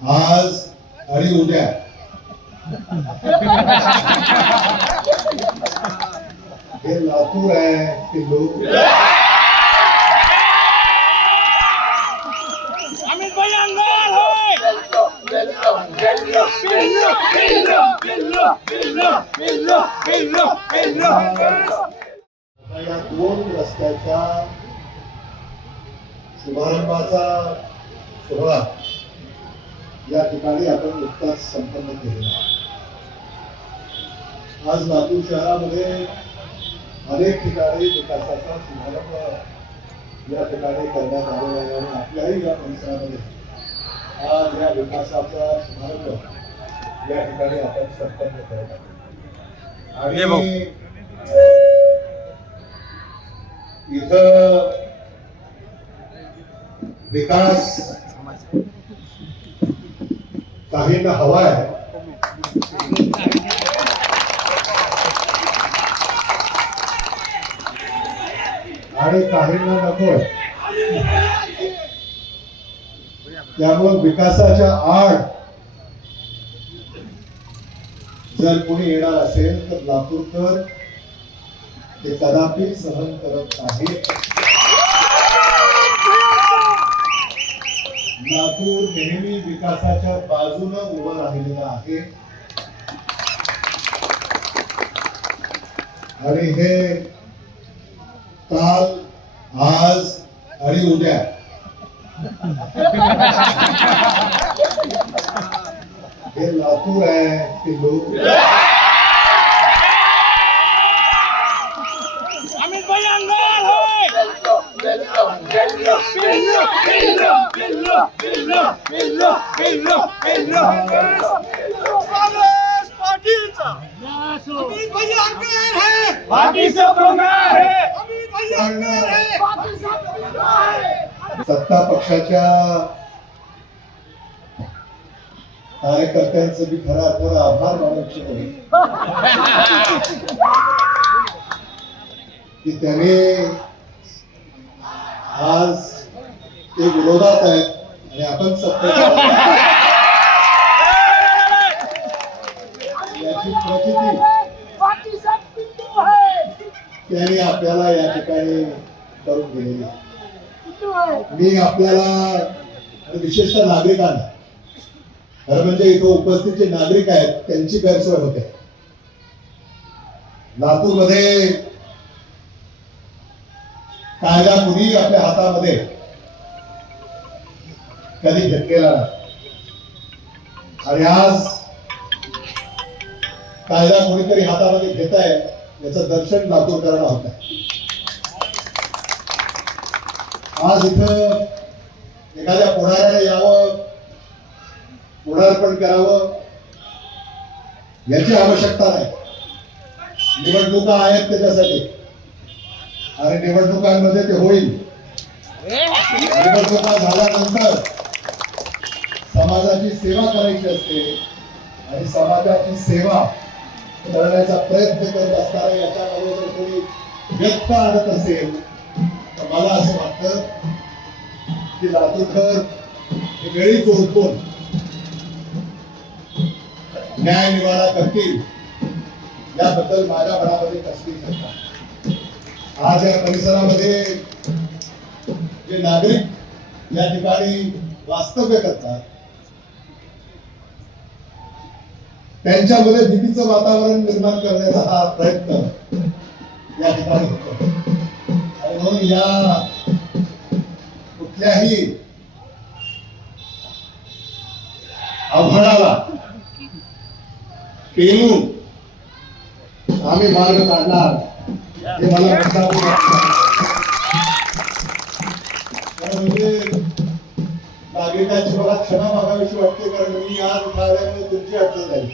आज आणि उद्या हे लातूर आहे ते लोक अमित भाई अंगार होय बिल्लो बिल्लो बिल्लो बिल्लो बिल्लो बिल्लो बिल्लो बिल्लो बिल्लो या दोन रस्त्याच्या शुभारंभाचा सोहळा या ठिकाणी आपण नुकताच संपन्न केलेला. आज लातूर शहरामध्ये अनेक ठिकाणी विकासाचा शुभारंभ या ठिकाणी करण्यात आलेला आहे आणि आपल्याही या परिसरामध्ये आज या विकासाचा शुभारंभ या ठिकाणी आपण संपन्न करत आहोत. आणि इथं विकास काहींना हवा आहे आणि काहींना नको. त्यामुळे विकासाच्या आड जर कोणी येणार असेल तर लातूरकर ते कदापि सहन करत नाही. लातूर नेहमी विकासाच्या बाजूने उभं राहिलेलं आहे आणि हे काल आज आणि उद्या हे लातूर आहे ते लोक अमित भाई अंगार होय बिल्लो बिल्लो बिल्लो बिल्लो बिल्लो बिल्लो बिल्लो बिल्लो बिल्लो कांग्रेस पार्टीचा अमित भाई अंगार है बाकी सब अंगार है अमित भाई अंगार है बाकी सब अंगार है. सत्ता पक्षाच्या कार्यकर्त्यांचं मी खरा अर्थानं आभार मानू इच्छितो की त्याने आज ते विरोधात आहेत आणि आपण सत्तेत याची प्रचिती त्यांनी आपल्याला या ठिकाणी करून दिलेली. मी आपल्याला आणि विशेषतः नागरिकांना खरं म्हणजे इथं उपस्थित जे नागरिक आहेत त्यांची गैरसोय होते. लातूरमध्ये कायदा कुणी आपल्या हातामध्ये कधी घेतलेला नाही आणि आज कायदा कुणीतरी हातामध्ये घेत आहे याचं दर्शन लातूरकरांना होत आहे. आज इथं एखाद्या पुढाऱ्याने यावं पुढारपण करावं याची आवश्यकता नाही. निवडणुका आहेत त्याच्यासाठी आणि निवडणुकांमध्ये ते होईल. निवडणुका झाल्यानंतर समाजाची सेवा करायची असते आणि समाजाची सेवा करण्याचा प्रयत्न करत असताना याच्यामध्ये जर कोणी व्यक्त आणत असेल तर मला असं वाटतं की लातूरकर हे वेळीच ओळखून न्याय निवाडा करतील याबद्दल माझ्या मनामध्ये कसली शंका. आज या परिसरामध्ये जे नागरिक या ठिकाणी वास्तव्य करतात त्यांच्यामध्ये भीतीचं वातावरण निर्माण करण्याचा हा प्रयत्न या ठिकाणी होतो आणि म्हणून या कुठल्याही आव्हानाला पेलून आम्ही मार्ग काढणार हे मला म्हणजे नागरिकांची मला क्षमा मागावीशी वाटते कारण मी आज उठाल्यामुळे तुमची अडचण झाली.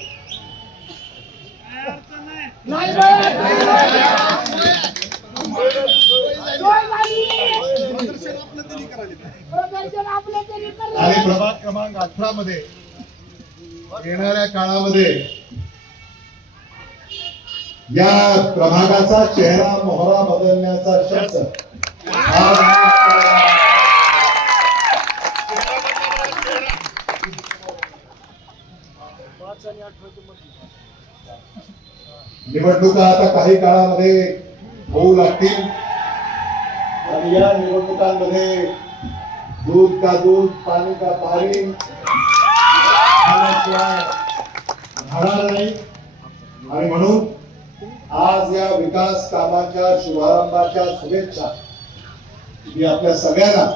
आणि प्रभाग क्रमांक 18 मध्ये येणाऱ्या काळामध्ये या प्रभागाचा चेहरा मोहरा बदलण्याचा शब्द निवडणुका आता काही काळामध्ये होऊ लागतील आणि या निवडणुकांमध्ये दूध का दूध पाणी का पाणी खाण्याशिवाय राहणार नाही आणि म्हणून आज या विकास कामाच्या शुभारंभाच्या शुभेच्छा मी आपल्या सगळ्यांना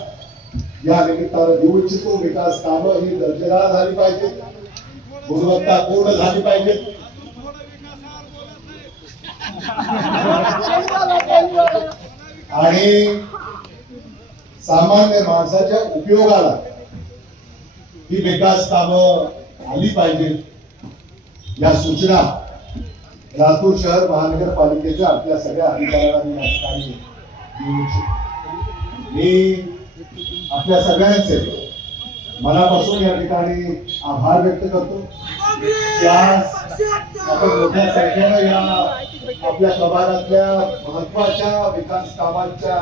या निमित्तानं देऊ इच्छितो. विकास कामं ही दर्जेदार झाली पाहिजेत, गुणवत्तापूर्ण झाली पाहिजेत आणि सामान्य माणसाच्या उपयोगाला ही विकास कामं आली पाहिजेत या सूचना लातूर शहर महानगरपालिकेच्या आपल्या सगळ्या अधिकाऱ्यांना मी या ठिकाणी देऊ इच्छितो. मी आपल्या सगळ्यांचे मनापासून या ठिकाणी आभार व्यक्त करतो. आपण मोठ्या संख्येनं या आपल्या प्रभागातल्या महत्वाच्या विकास कामांच्या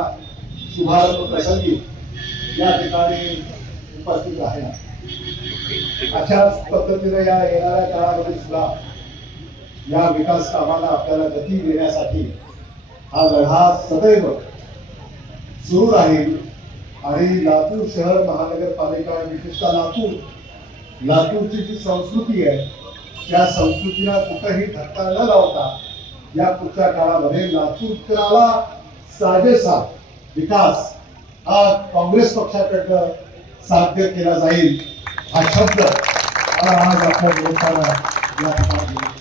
शुभारंभ प्रसंगी या ठिकाणी उपस्थित आहे. अशाच पद्धतीने या येणाऱ्या काळामध्ये सुद्धा या विकास कामाला आपल्याला गती देण्यासाठी हा लढा सदैव सुरू राहील आणि लातूर शहर महानगरपालिका विशेषतः लातूरची जी संस्कृती आहे त्या संस्कृतीला कुठेही धक्का न लावता या पुढच्या काळामध्ये लातूरकराला साजेसा विकास हा काँग्रेस पक्षाकडनं साध्य केला जाईल हा शब्द आज आपल्या देशाला या ठिकाणी